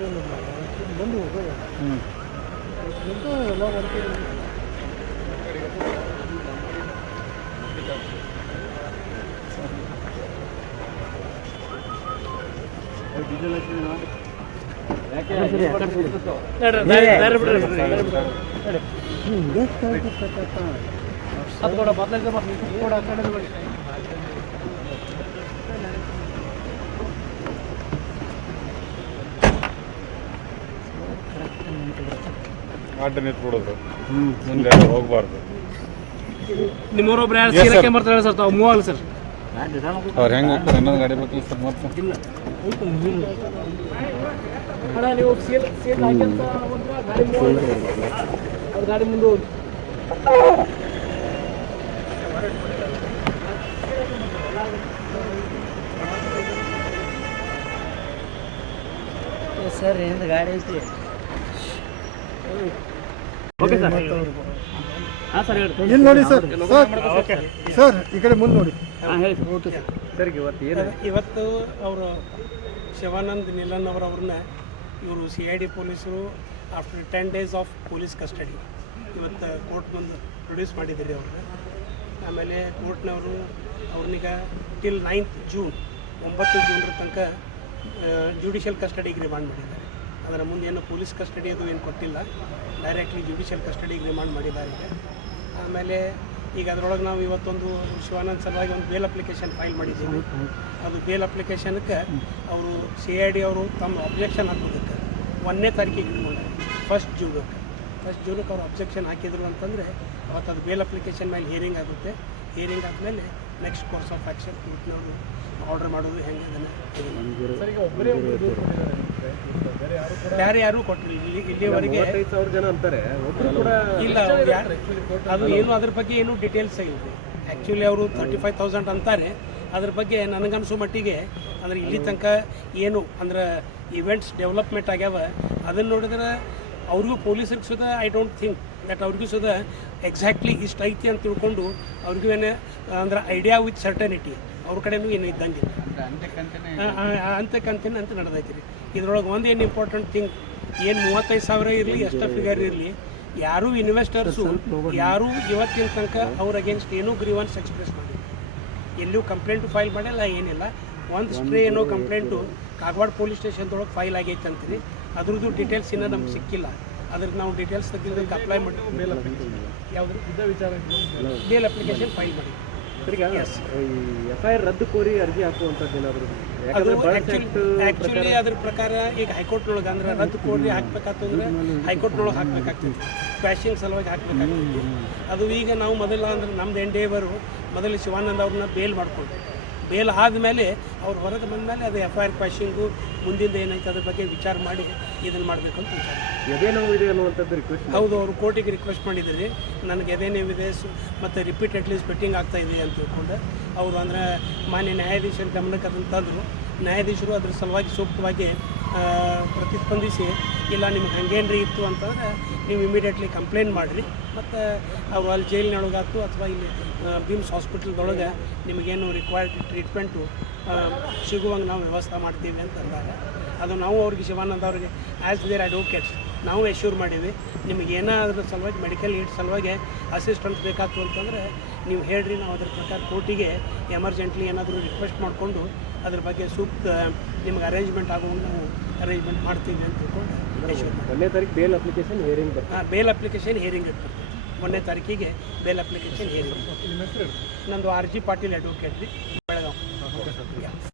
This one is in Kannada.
ಬಂದು ಎಲ್ಲ ಮಾಡ್ತೀವಿ. ಅಡ್ಡ ನಿಂತ್ಬಿಡೋದು, ಮುಂದೆ ಹೋಗ್ಬಾರ್ದು. ನಿಮ್ಮವ್ರೊಬ್ರು ಯಾರು ಸೀರಕ್ಕೆ ಬರ್ತಾರೆ ಸರ್, ತಾವು ಮೂವಲ್ಲ ಸರ್. ಅವ್ರು ಹೆಂಗೆ ಹೋಗ್ತಾರೆ ಇನ್ನೊಂದು ಗಾಡಿ ಬೇಕಲ್ಲ ಸರ್. ಮತ್ತೆ ನೀವು ಸೀಟ್ ಹಾಕ್ಯಂತ ಗಾಡಿ ಅವ್ರ ಗಾಡಿ ಮುಂದೆ ಹೋಗಿ ಸರ್ ಏನು ಗಾಡಿ ಐತಿ. Okay sir. ಹಾಂ ಸರ್ ಹೇಳಿ. ಇಲ್ಲಿ ನೋಡಿ ಸರ್. ಸರ್ ಈ ಕಡೆ ಮುಂದೆ ನೋಡಿ. ಹಾಂ ಹೇಳಿ ಸರ್. Okay sir. ಸರ್ ಇವತ್ತು ಅವರು ಶಿವಾನಂದ್ ನಿಲನ್ ಅವ್ರನ್ನ ಇವರು CID ಪೊಲೀಸರು after 10 days of police custody ಇವತ್ತು ಕೋರ್ಟ್ ಬಂದು ಪ್ರೊಡ್ಯೂಸ್ ಮಾಡಿದ್ದೀರಿ ಅವ್ರನ್ನ. ಆಮೇಲೆ ಕೋರ್ಟ್ನವರು ಅವ್ರನ್ನೀಗ ಟಿಲ್ 9th June 9 ಜೂನ್ರ ತನಕ ಜುಡಿಷಿಯಲ್ ಕಸ್ಟಡಿಗೆ ರಿಮಾಂಡ್ ಮಾಡಿದ್ದಾರೆ. ಅದರ ಮುಂದೆ ಏನು ಪೊಲೀಸ್ ಕಸ್ಟಡಿ ಅದು ಏನು ಕೊಟ್ಟಿಲ್ಲ, ಡೈರೆಕ್ಟ್ಲಿ ಜುಡಿಷಿಯಲ್ ಕಸ್ಟಡಿಗೆ ರಿಮಾಂಡ್ ಮಾಡಿದ್ದಾರೆ. ಆಮೇಲೆ ಈಗ ಅದರೊಳಗೆ ನಾವು ಇವತ್ತೊಂದು ಶಿವಾನಂದ್ ಸಲುವಾಗಿ ಒಂದು ಬೇಲ್ ಅಪ್ಲಿಕೇಶನ್ ಫೈಲ್ ಮಾಡಿದ್ದೀವಿ. ಅದು ಬೇಲ್ ಅಪ್ಲಿಕೇಶನ್ಗೆ ಅವರು CID ಅವರು ತಮ್ಮ ಅಬ್ಜೆಕ್ಷನ್ ಹಾಕೋದಕ್ಕೆ 1ನೇ ತಾರೀಕಿಗೆ ಇಟ್ಕೊಂಡಾರೆ. 1st ಜೂನಕ್ಕೆ ಅವರು ಅಬ್ಜೆಕ್ಷನ್ ಹಾಕಿದ್ರು ಅಂತಂದರೆ ಅವತ್ತು ಅದು ಬೇಲ್ ಅಪ್ಲಿಕೇಶನ್ ಮೇಲೆ ಹಿಯರಿಂಗ್ ಆಗುತ್ತೆ. ಹಿಯರಿಂಗ್ ಆದಮೇಲೆ ನೆಕ್ಸ್ಟ್ ಕೋರ್ಸ್ ಆಫ್ ಆ್ಯಕ್ಷನ್ ಕೋರ್ಟ್ನವರು ಆರ್ಡರ್ ಮಾಡೋದು ಹೆಂಗೆ ಅದನ್ನು ಬೇರೆ ಯಾರೂ ಕೊಟ್ಟರು ಇಲ್ಲಿವರೆಗೆ. 35,000 ಜನ ಅಂತಾರೆ, ಇಲ್ಲ ಅದು ಏನು ಅದ್ರ ಬಗ್ಗೆ ಏನು ಡೀಟೇಲ್ಸ್ ಇಲ್ಲ ರೀ. ಆ್ಯಕ್ಚುಲಿ ಅವರು 35,000 ಅಂತಾರೆ. ಅದ್ರ ಬಗ್ಗೆ ನನಗನ್ಸೋ ಮಟ್ಟಿಗೆ ಅಂದರೆ ಇಲ್ಲಿ ತನಕ ಏನು ಅಂದ್ರೆ ಇವೆಂಟ್ಸ್ ಡೆವಲಪ್ಮೆಂಟ್ ಆಗ್ಯಾವ ಅದನ್ನು ನೋಡಿದ್ರೆ ಅವ್ರಿಗೂ ಪೊಲೀಸರಿಗೆ ಸುದ ಐ ಡೋಂಟ್ ಥಿಂಕ್ ದಟ್ ಅವ್ರಿಗೂ ಸುದ ಎಕ್ಸಾಕ್ಟ್ಲಿ ಇಷ್ಟು ಐತಿ ಅಂತ ತಿಳ್ಕೊಂಡು ಅವ್ರಿಗೂ ಏನು ಅಂದ್ರೆ ಐಡಿಯಾ ವಿತ್ ಸರ್ಟನಿಟಿ ಅವ್ರ ಕಡೆನೂ ಏನು ಇದ್ದಂಗೆ ಅಂತೆ ಅಂತ ನಡೆದೈತಿ ರೀ. ಇದ್ರೊಳಗೆ ಒಂದು ಏನು ಇಂಪಾರ್ಟೆಂಟ್ ಥಿಂಗ್ ಏನು 35,000 ಇರಲಿ ಎಷ್ಟು ಫಿಗರ್ ಇರಲಿ, ಯಾರೂ ಇನ್ವೆಸ್ಟರ್ಸು ಯಾರೂ ಇವತ್ತಿನ ತನಕ ಅವ್ರ ಅಗೇನ್ಸ್ಟ್ ಏನೂ ಗ್ರೀವನ್ಸ್ ಎಕ್ಸ್ಪ್ರೆಸ್ ಮಾಡಿ ಎಲ್ಲೂ ಕಂಪ್ಲೇಂಟು ಫೈಲ್ ಮಾಡಿಲ್ಲ, ಏನಿಲ್ಲ. ಒಂದು ಸ್ಟ್ರೇ ಏನೋ ಕಂಪ್ಲೇಂಟು ಕಾಗವಾಡ ಪೊಲೀಸ್ ಸ್ಟೇಷನ್ದೊಳಗೆ ಫೈಲ್ ಆಗೈತೆ ಅಂತೀರಿ. ಅದ್ರದ್ದು ಡೀಟೇಲ್ಸ್ ಇನ್ನೂ ನಮ್ಗೆ ಸಿಕ್ಕಿಲ್ಲ. ಅದ್ರಿಗೆ ನಾವು ಡೀಟೇಲ್ಸ್ ತೆಗೆದಕ್ಕೆ ಅಪ್ಲೈ ಮಾಡಿ ಬೇಲ್ ಅಪ್ಲಿಕೇಶನ್ ಯಾವುದು ಬೇಲ್ ಅಪ್ಲಿಕೇಶನ್ ಫೈಲ್ ಮಾಡಿ. FIR ರದ್ದು ಕೋರಿ ಅರ್ಜಿ ಹಾಕುವಂಥದ್ದು ಏನಾದರೂ ಅದು ಆ್ಯಕ್ಚುಲಿ ಅದ್ರ ಪ್ರಕಾರ ಈಗ ಹೈಕೋರ್ಟ್ನೊಳಗೆ ಅಂದ್ರೆ ರದ್ದು ಕೋರಿ ಹಾಕ್ಬೇಕಾಗ್ತಂದ್ರೆ ಹೈಕೋರ್ಟ್ನೊಳಗೆ ಹಾಕ್ಬೇಕಾಗ್ತೈತಿ, ಕ್ವಾಶಿಂಗ್ ಸಲುವಾಗಿ ಹಾಕ್ಬೇಕಾಗ್ತೈತಿ. ಅದು ಈಗ ನಾವು ಮೊದಲ ಅಂದ್ರೆ ನಮ್ದು ಎಂಡೇವರು ಮೊದಲು ಶಿವಾನಂದ್ ಅವ್ರನ್ನ ಬೇಲ್ ಮಾಡಿಕೊಂಡು ಬೇಲ್ ಆದಮೇಲೆ ಅವ್ರು ಹೊರಗೆ ಬಂದಮೇಲೆ ಅದು FIR ಕ್ವಾಶಿಂಗು ಮುಂದಿಂದ ಏನೈತೆ ಅದ್ರ ಬಗ್ಗೆ ವಿಚಾರ ಮಾಡಿ ಇದನ್ನು ಮಾಡಬೇಕು ಅಂತ ವಿಚಾರ. ಎದೆ ನೋವು ಇದೆ ಅನ್ನುವಂಥದ್ದು ರಿಕ್ವೆಸ್ಟ್. ಹೌದು, ಅವರು ಕೋರ್ಟಿಗೆ ರಿಕ್ವೆಸ್ಟ್ ಮಾಡಿದ್ದೀರಿ. ನನಗೆ ಎದೆ ನೋವಿದೆ ಮತ್ತು ರಿಪೀಟೆಡ್ಲಿ ಸ್ವೆಟ್ಟಿಂಗ್ ಆಗ್ತಾಯಿದೆ ಅಂತ ತಿಳ್ಕೊಂಡು ಅವರು ಅಂದರೆ ಮಾನ್ಯ ನ್ಯಾಯಾಧೀಶರ ಗಮನಕ್ಕೆ ಅದನ್ನು ತಂದರು. ನ್ಯಾಯಾಧೀಶರು ಅದ್ರ ಸಲುವಾಗಿ ಸೂಕ್ತವಾಗಿ ಪ್ರತಿಸ್ಪಂದಿಸಿ ಇಲ್ಲ ನಿಮ್ಗೆ ಹಂಗೇನ್ರಿ ಇತ್ತು ಅಂತಂದರೆ ನೀವು ಇಮಿಡಿಯೇಟ್ಲಿ ಕಂಪ್ಲೇಂಟ್ ಮಾಡಿರಿ ಮತ್ತು ಅವರು ಅಲ್ಲಿ ಜೈಲಿನೊಳಗಾಯ್ತು ಅಥವಾ ಇಲ್ಲಿ ಬಿಮ್ಸ್ ಹಾಸ್ಪಿಟಲ್ದೊಳಗೆ ನಿಮಗೇನು ರಿಕ್ವೈರ್ಡ್ ಟ್ರೀಟ್ಮೆಂಟು ಸಿಗುವಂಗೆ ನಾವು ವ್ಯವಸ್ಥೆ ಮಾಡ್ತೀವಿ ಅಂತ ಅಂದಾಗ ಅದು ನಾವು ಅವ್ರಿಗೆ ಶಿವಾನಂದ ಅವ್ರಿಗೆ ಆ್ಯಸ್ ದೇರ್ ಅಡ್ವೊಕೇಟ್ಸ್ ನಾವು ಎಶ್ಯೂರ್ ಮಾಡೀವಿ. ನಿಮಗೆ ಏನಾದ್ರ ಸಲುವಾಗಿ ಮೆಡಿಕಲ್ ಏಡ್ ಸಲುವಾಗಿ ಅಸಿಸ್ಟೆಂಟ್ ಬೇಕಾಯ್ತು ಅಂತಂದರೆ ನೀವು ಹೇಳ್ರಿ, ನಾವು ಅದ್ರ ಪ್ರಕಾರ ಕೋರ್ಟಿಗೆ ಎಮರ್ಜೆಂಟ್ಲಿ ಏನಾದರೂ ರಿಕ್ವೆಸ್ಟ್ ಮಾಡಿಕೊಂಡು ಅದ್ರ ಬಗ್ಗೆ ಸೂಕ್ತ ನಿಮ್ಗೆ ಅರೇಂಜ್ಮೆಂಟ್ ಆಗುವಂಗೆ ನಾವು ಅರೇಂಜ್ಮೆಂಟ್ ಮಾಡ್ತೀವಿ ಅಂತ ತಿಳ್ಕೊಂಡು ಎಶ್ಯೂರ್ ಮಾಡಿ. 1ನೇ ತಾರೀಕು bale application hearing bale application hearing ಇರ್ತದೆ. 1ನೇ ತಾರೀಕಿಗೆ ಬೇಲ್ ಅಪ್ಲಿಕೇಶನ್ ಹಿಯರಿಂಗ್. ನಂದು RG ಪಾಟೀಲ್ ಅಡ್ವೊಕೇಟ್ ರೀ, ಬೆಳಗಾವಿ.